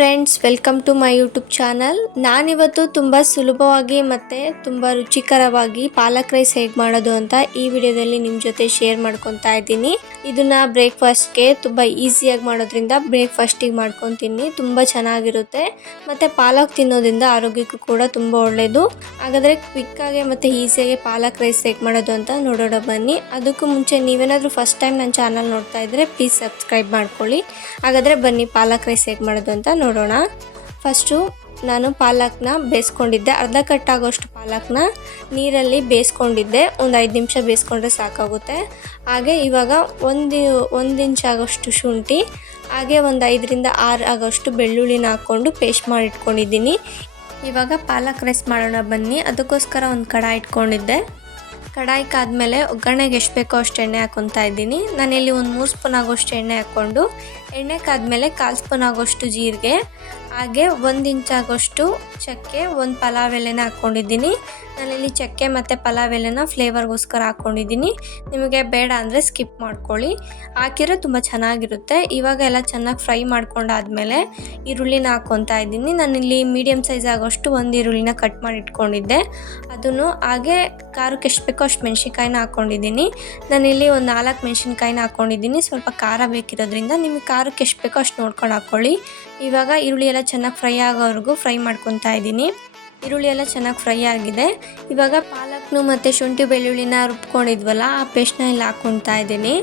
Friends, welcome to my YouTube channel. ನಾನಿವತ್ತು ತುಂಬ ಸುಲಭವಾಗಿ ಮತ್ತು ತುಂಬ ರುಚಿಕರವಾಗಿ ಪಾಲಕ್ ರೈಸ್ ಹೇಗೆ ಮಾಡೋದು ಅಂತ ಈ ವಿಡಿಯೋದಲ್ಲಿ ನಿಮ್ಮ ಜೊತೆ ಶೇರ್ ಮಾಡ್ಕೊತಾ ಇದ್ದೀನಿ. ಇದನ್ನ ಬ್ರೇಕ್ಫಾಸ್ಟ್ಗೆ ತುಂಬ ಈಸಿಯಾಗಿ ಮಾಡೋದ್ರಿಂದ ಬ್ರೇಕ್ಫಾಸ್ಟಿಗೆ ಮಾಡ್ಕೊತೀನಿ. ತುಂಬ ಚೆನ್ನಾಗಿರುತ್ತೆ ಮತ್ತು ಪಾಲಕ್ ತಿನ್ನೋದ್ರಿಂದ ಆರೋಗ್ಯಕ್ಕೂ ಕೂಡ ತುಂಬ ಒಳ್ಳೆಯದು. ಹಾಗಾದರೆ ಕ್ವಿಕ್ಕಾಗಿ ಮತ್ತು ಈಸಿಯಾಗಿ ಪಾಲಕ್ ರೈಸ್ ಹೇಗೆ ಮಾಡೋದು ಅಂತ ನೋಡೋಣ ಬನ್ನಿ. ಅದಕ್ಕೂ ಮುಂಚೆ ನೀವೇನಾದರೂ ಫಸ್ಟ್ ಟೈಮ್ ನನ್ನ ಚಾನಲ್ ನೋಡ್ತಾ ಇದ್ದರೆ ಪ್ಲೀಸ್ ಸಬ್ಸ್ಕ್ರೈಬ್ ಮಾಡ್ಕೊಳ್ಳಿ. ಹಾಗಾದರೆ ಬನ್ನಿ ಪಾಲಕ್ ರೈಸ್ ಹೇಗೆ ಮಾಡೋದು ಅಂತ ನೋಡೋಣ. ಫಸ್ಟು ನಾನು ಪಾಲಕ್ನ ಬೇಯಿಸ್ಕೊಂಡಿದ್ದೆ. ಅರ್ಧ ಕಟ್ಟಾಗೋಷ್ಟು ಪಾಲಕ್ನ ನೀರಲ್ಲಿ ಬೇಯಿಸ್ಕೊಂಡಿದ್ದೆ. ಒಂದು 5 ನಿಮಿಷ ಬೇಯಿಸ್ಕೊಂಡ್ರೆ ಸಾಕಾಗುತ್ತೆ. ಹಾಗೆ ಇವಾಗ ಒಂದು ಇಂಚ್ ಆಗೋಷ್ಟು ಶುಂಠಿ, ಹಾಗೆ ಒಂದು 5ರಿಂದ 6 ಆಗೋಷ್ಟು ಬೆಳ್ಳುಳ್ಳಿನ ಹಾಕ್ಕೊಂಡು ಪೇಸ್ಟ್ ಮಾಡಿ ಇಟ್ಕೊಂಡಿದ್ದೀನಿ. ಇವಾಗ ಪಾಲಕ್ ರೈಸ್ ಮಾಡೋಣ ಬನ್ನಿ. ಅದಕ್ಕೋಸ್ಕರ ಒಂದು ಕಡಾಯಿ ಇಟ್ಕೊಂಡಿದ್ದೆ. ಕಡಾಯಿ ಕಾದ್ಮೇಲೆ ಒಗ್ಗರಣೆಗೆ ಎಷ್ಟು ಬೇಕೋ ಅಷ್ಟು ಎಣ್ಣೆ ಹಾಕ್ಕೊತಾ ಇದ್ದೀನಿ. ನಾನಿಲ್ಲಿ ಒಂದು 3 ಸ್ಪೂನ್ ಆಗೋಷ್ಟು ಎಣ್ಣೆ ಹಾಕ್ಕೊಂಡು, ಎಣ್ಣೆ ಕಾದ್ಮೇಲೆ 1/4 ಸ್ಪೂನ್ ಆಗೋಷ್ಟು ಜೀರಿಗೆ, ಹಾಗೆ 1 ಇಂಚ್ ಆಗೋಷ್ಟು ಚಕ್ಕೆ, ಒಂದು ಪಲಾವ್ ಎಲೆನ ಹಾಕ್ಕೊಂಡಿದ್ದೀನಿ. ನಾನಿಲ್ಲಿ ಚಕ್ಕೆ ಮತ್ತು ಪಲಾವ್ ಎಲೆನ ಫ್ಲೇವರ್ಗೋಸ್ಕರ ಹಾಕ್ಕೊಂಡಿದ್ದೀನಿ. ನಿಮಗೆ ಬೇಡ ಅಂದರೆ ಸ್ಕಿಪ್ ಮಾಡ್ಕೊಳ್ಳಿ. ಹಾಕಿದ್ರೆ ತುಂಬ ಚೆನ್ನಾಗಿರುತ್ತೆ. ಇವಾಗ ಎಲ್ಲ ಚೆನ್ನಾಗಿ ಫ್ರೈ ಮಾಡ್ಕೊಂಡಾದ್ಮೇಲೆ ಈರುಳ್ಳಿನ ಹಾಕ್ಕೊತಾ ಇದ್ದೀನಿ. ನಾನಿಲ್ಲಿ ಮೀಡಿಯಮ್ ಸೈಜ್ ಆಗೋಷ್ಟು ಒಂದು ಈರುಳ್ಳಿನ ಕಟ್ ಮಾಡಿ ಇಟ್ಕೊಂಡಿದ್ದೆ. ಅದನ್ನು ಹಾಗೆ ಖಾರಕ್ಕೆ ಎಷ್ಟು ಬೇಕೋ ಅಷ್ಟು ಮೆಣಸಿನ್ಕಾಯಿನ ಹಾಕ್ಕೊಂಡಿದ್ದೀನಿ. ನಾನಿಲ್ಲಿ ಒಂದು 4 ಮೆಣಸಿನ್ಕಾಯಿನ ಹಾಕ್ಕೊಂಡಿದ್ದೀನಿ. ಸ್ವಲ್ಪ ಖಾರ ಬೇಕಿರೋದ್ರಿಂದ ನಿಮಗೆ ಖಾರಕ್ಕೆ ಎಷ್ಟು ಬೇಕೋ ಅಷ್ಟು ನೋಡ್ಕೊಂಡು ಹಾಕ್ಕೊಳ್ಳಿ. ಇವಾಗ ಈರುಳ್ಳಿ ಎಲ್ಲ ಚೆನ್ನಾಗಿ ಫ್ರೈ ಆಗೋವರೆಗೂ ಫ್ರೈ ಮಾಡ್ಕೊತಾ ಇದ್ದೀನಿ. ಈರುಳ್ಳಿ ಎಲ್ಲ ಚೆನ್ನಾಗಿ ಫ್ರೈ ಆಗಿದೆ. ಇವಾಗ ಪಾಲಕ್ನು ಮತ್ತು ಶುಂಠಿ ಬೆಳ್ಳುಳ್ಳಿನ ರುಬ್ಕೊಂಡಿದ್ವಲ್ಲ, ಆ ಪೇಸ್ಟ್ನ ಇಲ್ಲಿ ಹಾಕ್ಕೊತಾ ಇದ್ದೀನಿ.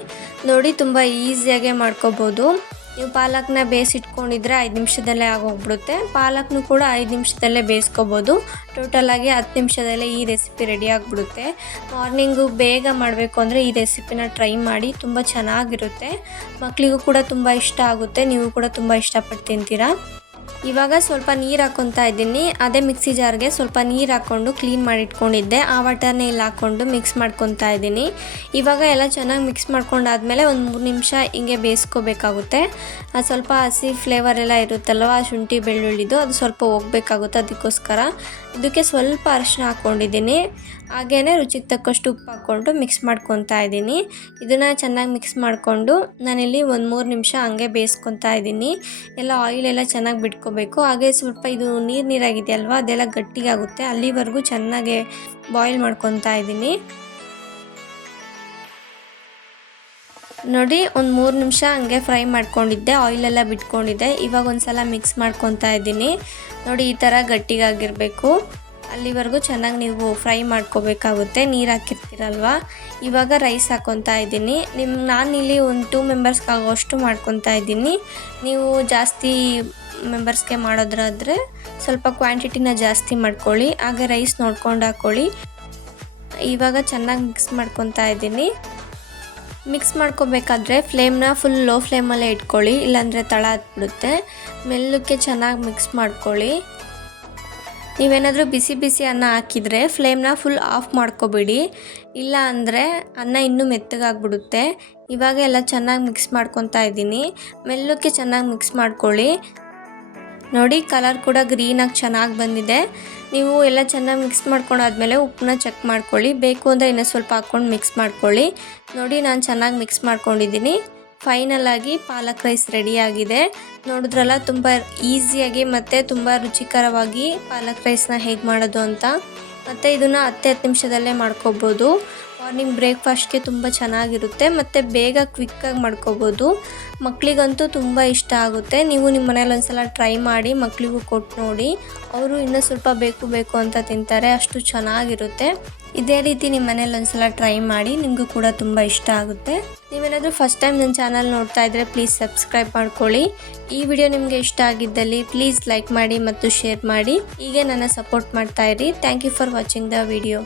ನೋಡಿ, ತುಂಬ ಈಸಿಯಾಗೆ ಮಾಡ್ಕೋಬೋದು. ನೀವು ಪಾಲಕ್ನ ಬೇಯಿಸಿಟ್ಕೊಂಡಿದ್ರೆ 5 ನಿಮಿಷದಲ್ಲೇ ಆಗೋಗ್ಬಿಡುತ್ತೆ. ಪಾಲಕ್ನು ಕೂಡ 5 ನಿಮಿಷದಲ್ಲೇ ಬೇಯಿಸ್ಕೋಬೋದು. ಟೋಟಲಾಗಿ 10 ನಿಮಿಷದಲ್ಲೇ ಈ ರೆಸಿಪಿ ರೆಡಿ ಆಗಿಬಿಡುತ್ತೆ. ಮಾರ್ನಿಂಗು ಬೇಗ ಮಾಡಬೇಕು ಅಂದರೆ ಈ ರೆಸಿಪಿನ ಟ್ರೈ ಮಾಡಿ, ತುಂಬ ಚೆನ್ನಾಗಿರುತ್ತೆ. ಮಕ್ಕಳಿಗೂ ಕೂಡ ತುಂಬ ಇಷ್ಟ ಆಗುತ್ತೆ. ನೀವು ಕೂಡ ತುಂಬ ಇಷ್ಟಪಟ್ಟು ತಿಂತೀರಾ. ಇವಾಗ ಸ್ವಲ್ಪ ನೀರು ಹಾಕ್ಕೊತಾ ಇದ್ದೀನಿ. ಅದೇ ಮಿಕ್ಸಿ ಜಾರ್ಗೆ ಸ್ವಲ್ಪ ನೀರು ಹಾಕ್ಕೊಂಡು ಕ್ಲೀನ್ ಮಾಡಿ ಇಟ್ಕೊಂಡಿದ್ದೆ. ಆ ವಾಟರ್ನ ಇಲ್ಲಿ ಹಾಕ್ಕೊಂಡು ಮಿಕ್ಸ್ ಮಾಡ್ಕೊತಾ ಇದ್ದೀನಿ. ಇವಾಗ ಎಲ್ಲ ಚೆನ್ನಾಗಿ ಮಿಕ್ಸ್ ಮಾಡ್ಕೊಂಡಾದ್ಮೇಲೆ ಒಂದು 3 ನಿಮಿಷ ಹಿಂಗೆ ಬೇಯಿಸ್ಕೋಬೇಕಾಗುತ್ತೆ. ಸ್ವಲ್ಪ ಹಸಿ ಫ್ಲೇವರ್ ಎಲ್ಲ ಇರುತ್ತಲ್ವ, ಶುಂಠಿ ಬೆಳ್ಳುಳ್ಳಿದು, ಅದು ಸ್ವಲ್ಪ ಹೋಗ್ಬೇಕಾಗುತ್ತೆ. ಅದಕ್ಕೋಸ್ಕರ ಇದಕ್ಕೆ ಸ್ವಲ್ಪ ಅರಿಶಿನ ಹಾಕ್ಕೊಂಡಿದ್ದೀನಿ. ಹಾಗೆಯೇ ರುಚಿಗೆ ತಕ್ಕಷ್ಟು ಉಪ್ಪು ಹಾಕ್ಕೊಂಡು ಮಿಕ್ಸ್ ಮಾಡ್ಕೊತಾ ಇದ್ದೀನಿ. ಇದನ್ನು ಚೆನ್ನಾಗಿ ಮಿಕ್ಸ್ ಮಾಡಿಕೊಂಡು ನಾನಿಲ್ಲಿ ಒಂದು 3 ನಿಮಿಷ ಹಂಗೆ ಬೇಯಿಸ್ಕೊತಾ ಇದ್ದೀನಿ. ಎಲ್ಲ ಆಯಿಲೆಲ್ಲ ಚೆನ್ನಾಗಿ ಬಿಟ್ಕೋಬೇಕು. ಹಾಗೆ ಸ್ವಲ್ಪ ಇದು ನೀರಾಗಿದೆಯಲ್ವ, ಅದೆಲ್ಲ ಗಟ್ಟಿಗಾಗುತ್ತೆ. ಅಲ್ಲಿವರೆಗೂ ಚೆನ್ನಾಗಿ ಬಾಯ್ಲ್ ಮಾಡ್ಕೊತಾ ಇದ್ದೀನಿ. ನೋಡಿ, ಒಂದು 3 ನಿಮಿಷ ಹಂಗೆ ಫ್ರೈ ಮಾಡ್ಕೊಂಡಿದ್ದೆ. ಆಯಿಲೆಲ್ಲ ಬಿಟ್ಕೊಂಡಿದ್ದೆ. ಇವಾಗ ಒಂದು ಸಲ ಮಿಕ್ಸ್ ಮಾಡ್ಕೊತಾ ಇದ್ದೀನಿ. ನೋಡಿ, ಈ ಥರ ಗಟ್ಟಿಗಾಗಿರಬೇಕು. ಅಲ್ಲಿವರೆಗೂ ಚೆನ್ನಾಗಿ ನೀವು ಫ್ರೈ ಮಾಡ್ಕೋಬೇಕಾಗುತ್ತೆ, ನೀರು ಹಾಕಿರ್ತೀರಲ್ವ. ಇವಾಗ ರೈಸ್ ಹಾಕ್ಕೊತಾ ಇದ್ದೀನಿ. ನಾನಿಲ್ಲಿ ಒಂದು 2 ಮೆಂಬರ್ಸ್ಗೆ ಆಗೋಷ್ಟು ಮಾಡ್ಕೊತಾ ಇದ್ದೀನಿ. ನೀವು ಜಾಸ್ತಿ ಮೆಂಬರ್ಸ್ಗೆ ಮಾಡೋದ್ರಾದರೆ ಸ್ವಲ್ಪ ಕ್ವಾಂಟಿಟಿನ ಜಾಸ್ತಿ ಮಾಡ್ಕೊಳ್ಳಿ. ಹಾಗೆ ರೈಸ್ ನೋಡ್ಕೊಂಡು ಹಾಕ್ಕೊಳ್ಳಿ. ಇವಾಗ ಚೆನ್ನಾಗಿ ಮಿಕ್ಸ್ ಮಾಡ್ಕೊತಾ ಇದ್ದೀನಿ. ಮಿಕ್ಸ್ ಮಾಡ್ಕೋಬೇಕಾದ್ರೆ ಫ್ಲೇಮ್ನ ಫುಲ್ ಲೋ ಫ್ಲೇಮಲ್ಲೇ ಇಟ್ಕೊಳ್ಳಿ, ಇಲ್ಲಾಂದರೆ ತಳ ಹತ್ಬಿಡುತ್ತೆ. ಮೆಲ್ಲಕ್ಕೆ ಚೆನ್ನಾಗಿ ಮಿಕ್ಸ್ ಮಾಡ್ಕೊಳ್ಳಿ. ನೀವೇನಾದರೂ ಬಿಸಿ ಬಿಸಿ ಅನ್ನ ಹಾಕಿದರೆ ಫ್ಲೇಮ್ನ ಫುಲ್ ಆಫ್ ಮಾಡ್ಕೋಬೇಡಿ, ಇಲ್ಲ ಅಂದರೆ ಅನ್ನ ಇನ್ನೂ ಮೆತ್ತಗಾಗ್ಬಿಡುತ್ತೆ. ಇವಾಗ ಎಲ್ಲ ಚೆನ್ನಾಗಿ ಮಿಕ್ಸ್ ಮಾಡ್ಕೊತಾ ಇದ್ದೀನಿ. ಮೆಲ್ಲಕ್ಕೆ ಚೆನ್ನಾಗಿ ಮಿಕ್ಸ್ ಮಾಡ್ಕೊಳ್ಳಿ. ನೋಡಿ, ಕಲರ್ ಕೂಡ ಗ್ರೀನಾಗಿ ಚೆನ್ನಾಗಿ ಬಂದಿದೆ. ನೀವು ಎಲ್ಲ ಚೆನ್ನಾಗಿ ಮಿಕ್ಸ್ ಮಾಡ್ಕೊಂಡಾದ್ಮೇಲೆ ಉಪ್ಪನ್ನ ಚೆಕ್ ಮಾಡ್ಕೊಳ್ಳಿ. ಬೇಕು ಅಂದರೆ ಇನ್ನೂ ಸ್ವಲ್ಪ ಹಾಕ್ಕೊಂಡು ಮಿಕ್ಸ್ ಮಾಡ್ಕೊಳ್ಳಿ. ನೋಡಿ, ನಾನು ಚೆನ್ನಾಗಿ ಮಿಕ್ಸ್ ಮಾಡ್ಕೊಂಡಿದ್ದೀನಿ. ಫೈನಲ್ ಆಗಿ ಪಾಲಕ್ ರೈಸ್ ರೆಡಿಯಾಗಿದೆ. ನೋಡಿದ್ರಲ್ಲ, ತುಂಬ ಈಸಿಯಾಗಿ ಮತ್ತು ತುಂಬ ರುಚಿಕರವಾಗಿ ಪಾಲಕ್ ರೈಸ್ನ ಹೇಗೆ ಮಾಡೋದು ಅಂತ. ಮತ್ತು ಇದನ್ನು 10 ನಿಮಿಷದಲ್ಲೇ ಮಾಡ್ಕೋಬೋದು. ಮಾರ್ನಿಂಗ್ ಬ್ರೇಕ್ಫಾಸ್ಟ್ಗೆ ತುಂಬ ಚೆನ್ನಾಗಿರುತ್ತೆ ಮತ್ತು ಬೇಗ ಕ್ವಿಕ್ಕಾಗಿ ಮಾಡ್ಕೋಬೋದು. ಮಕ್ಕಳಿಗಂತೂ ತುಂಬ ಇಷ್ಟ ಆಗುತ್ತೆ. ನೀವು ನಿಮ್ಮ ಮನೇಲಿ ಒಂದ್ಸಲ ಟ್ರೈ ಮಾಡಿ, ಮಕ್ಕಳಿಗೂ ಕೊಟ್ಟು ನೋಡಿ. ಅವರು ಇನ್ನೂ ಸ್ವಲ್ಪ ಬೇಕು ಅಂತ ತಿಂತಾರೆ, ಅಷ್ಟು ಚೆನ್ನಾಗಿರುತ್ತೆ. ಇದೇ ರೀತಿ ನಿಮ್ಮ ಮನೇಲಿ ಒಂದ್ಸಲ ಟ್ರೈ ಮಾಡಿ, ನಿಮಗೂ ಕೂಡ ತುಂಬ ಇಷ್ಟ ಆಗುತ್ತೆ. ನೀವೇನಾದರೂ ಫಸ್ಟ್ ಟೈಮ್ ನನ್ನ ಚಾನಲ್ ನೋಡ್ತಾ ಇದ್ದರೆ ಪ್ಲೀಸ್ ಸಬ್ಸ್ಕ್ರೈಬ್ ಮಾಡ್ಕೊಳ್ಳಿ. ಈ ವಿಡಿಯೋ ನಿಮಗೆ ಇಷ್ಟ ಆಗಿದ್ದಲ್ಲಿ ಪ್ಲೀಸ್ ಲೈಕ್ ಮಾಡಿ ಮತ್ತು ಶೇರ್ ಮಾಡಿ. ಹೀಗೆ ನನ್ನ ಸಪೋರ್ಟ್ ಮಾಡ್ತಾ ಇರಿ. Thank you for watching the video.